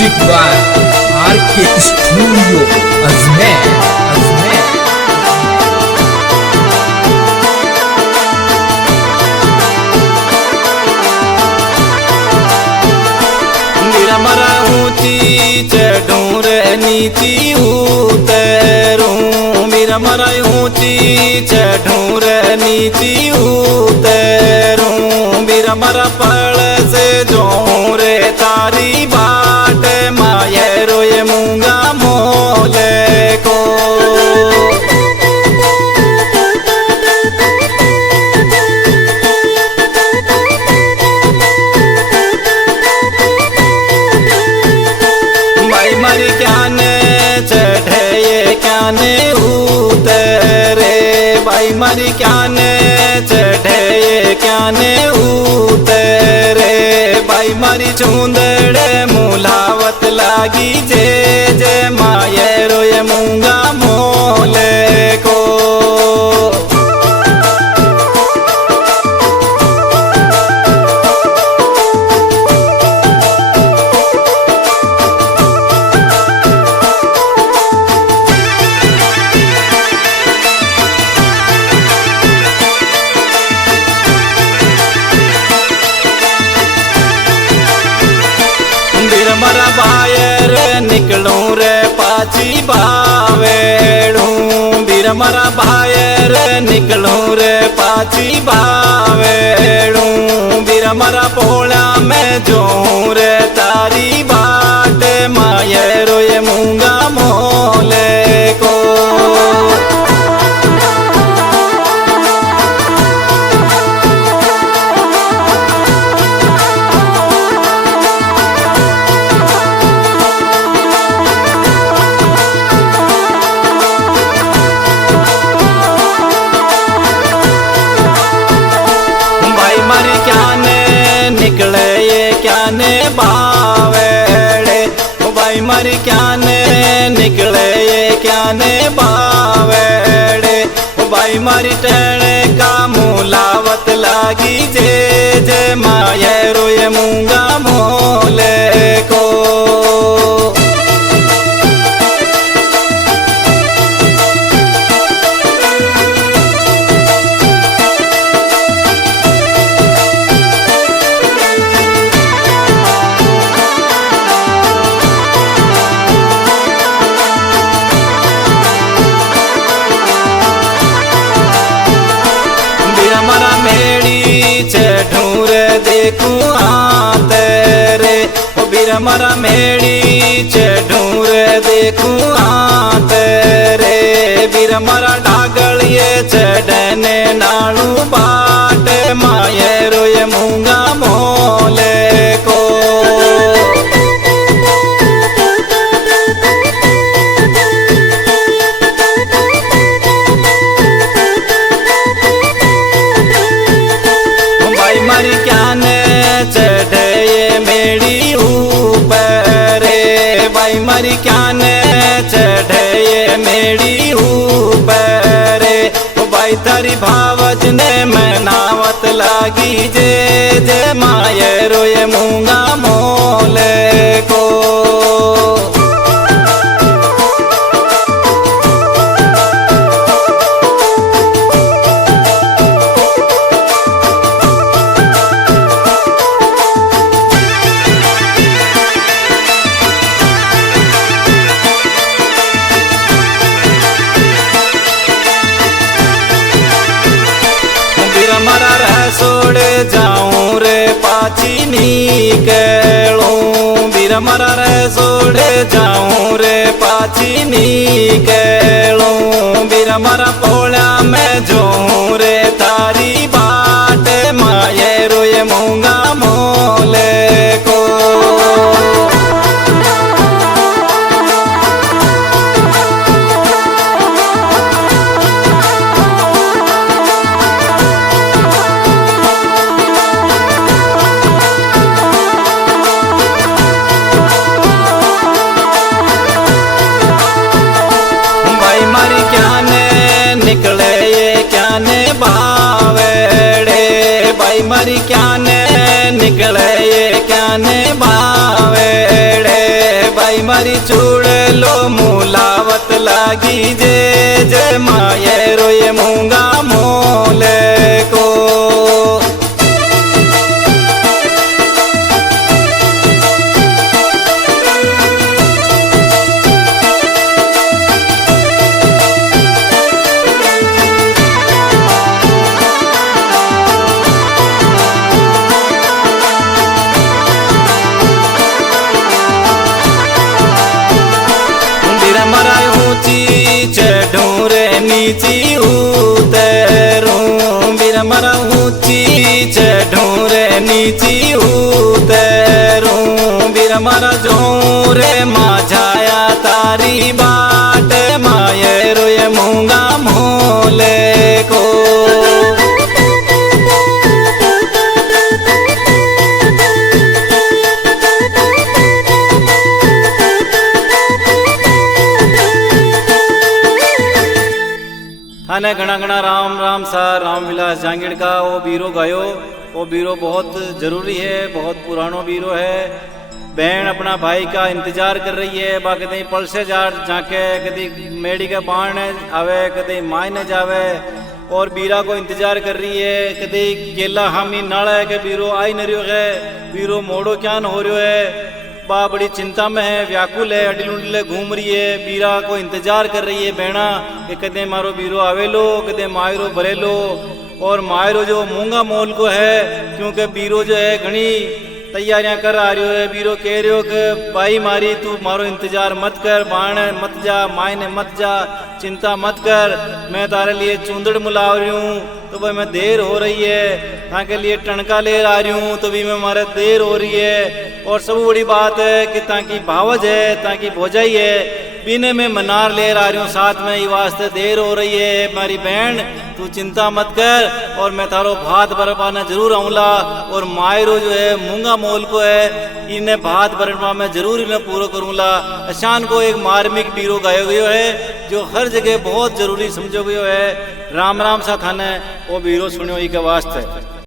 Music by RK studio Ajmer. मरा ऊंची चढ़ूं रे नीची उतरूं, मेरा मरा ऊंची चढ़ूं रे नीची उतरूं, मेरा मरा पड़ से जों रे तारी बाट माये रोए मूंगा मोले को। मरी क्याने चढ़े ये क्याने उतरे, भाई मरी क्याने चढ़े ये क्याने उतरे, भाई मरी चूंदड़े मुलावत लागी जे जे माये रोए मूंगा मोले को। मरा बाहर निकलूं रे पाची बावेड़ूं, बीर मरा बाहर निकलूं रे पाची बावेड़ूं, बीर मरा पोला में जों रे तारी बाट माये रोए मूंगा मोले को। निकले ये क्याने बावेड़े, ओ भाई मरी क्याने निकले ये क्याने बावेड़े, ओ भाई मरी टेणे का मुलावत लागी जे जे माये रोए मूंगा मोले को। मरा मेड़ी चढ़ूं रे देखूं तेरे, ओ बीर मरा मेड़ी चढ़ूं रे देखूं तेरे, बीर मरा डागलिए चढ़ने नालू बाट माये रोए मूंगा मोले को। मरी क्याने चढ़े ये मेड़ी ऊपरे, भाई मरी क्याने चढ़े ये मेड़ी ऊपरे, ओ भाई तारी भावज ने मनावत लागी जे जे माये रोए मूंगा मोले को। मरा रसोड़ जाऊं रे पाची निकलूं, बीर मरा रसोड़ जाऊं रे पाची निकलूं, बीर मरा पोला में जों रे तारी बाट माये रोए मूंगा मोले को। निकले ये क्याने बावेड़े, भाई मरी क्याने निकले ये क्याने बावेड़े, चूड़े लो मुलावत लागी जे जे माये रोए मूंगा मोले को। चढ़ूं रे नीची उतरूं बिरमरा ऊंची चढ़ूं रे नीची उतरूं बिरमरा जों रे माझाया तारी बाट माये रोए मूंगा मोले को। थाने घना घना राम राम सा राम विलास जांगीड़ का वो बीरो गायो। वो बीरो बहुत जरूरी है, बहुत पुरानो बीरो है। बहन अपना भाई का इंतजार कर रही है। बा कदी पल से जाके कदी मेड़ी का बाण आवे कदी माय न जावे और बीरा को इंतजार कर रही है। कदी केला हामी नाल है कि बीरो आई न रहो है, बीरो मोड़ो क्या न हो रहो है। बा बड़ी चिंता में है, व्याकुल है, अडिल उडिले घूम रही है। बीरा को इंतजार कर रही है बहना कि कदे मारो बीरो आवेलो कदे मायरो भरेलो। और मायरो जो मूंगा मोल को है क्योंकि बीरो जो है घनी तैयारियां कर आ रही है। बीरो कह रहे हो कि भाई मारी तू मारो इंतजार मत कर, बाण मत जा, मायने मत जा, चिंता मत कर, मैं तारे लिए चूंदड़ मुला रही हूँ तो भाई मैं देर हो रही है। ताके लिए टणका ले आ रही हूँ तो भी मैं मारे देर हो रही है। और सब बड़ी बात है कि ताकि भावज है ताकि भोजाई है बिने में मनार ले आ रही हूँ साथ में, ये वास्ते देर हो रही है। मेरी बहन तू चिंता मत कर और मैं तारो भात बरपाना जरूर आऊँला। और मायरो जो है मूंगा मोल को है इन्हें भात बरपा में जरूर इन्हें पूरा करूँला। अशान को एक मार्मिक बीरो गायो गयो है जो हर जगह बहुत जरूरी समझो गयो है। राम राम सा थाने वो बीरो सुनियो ई के वास्ते।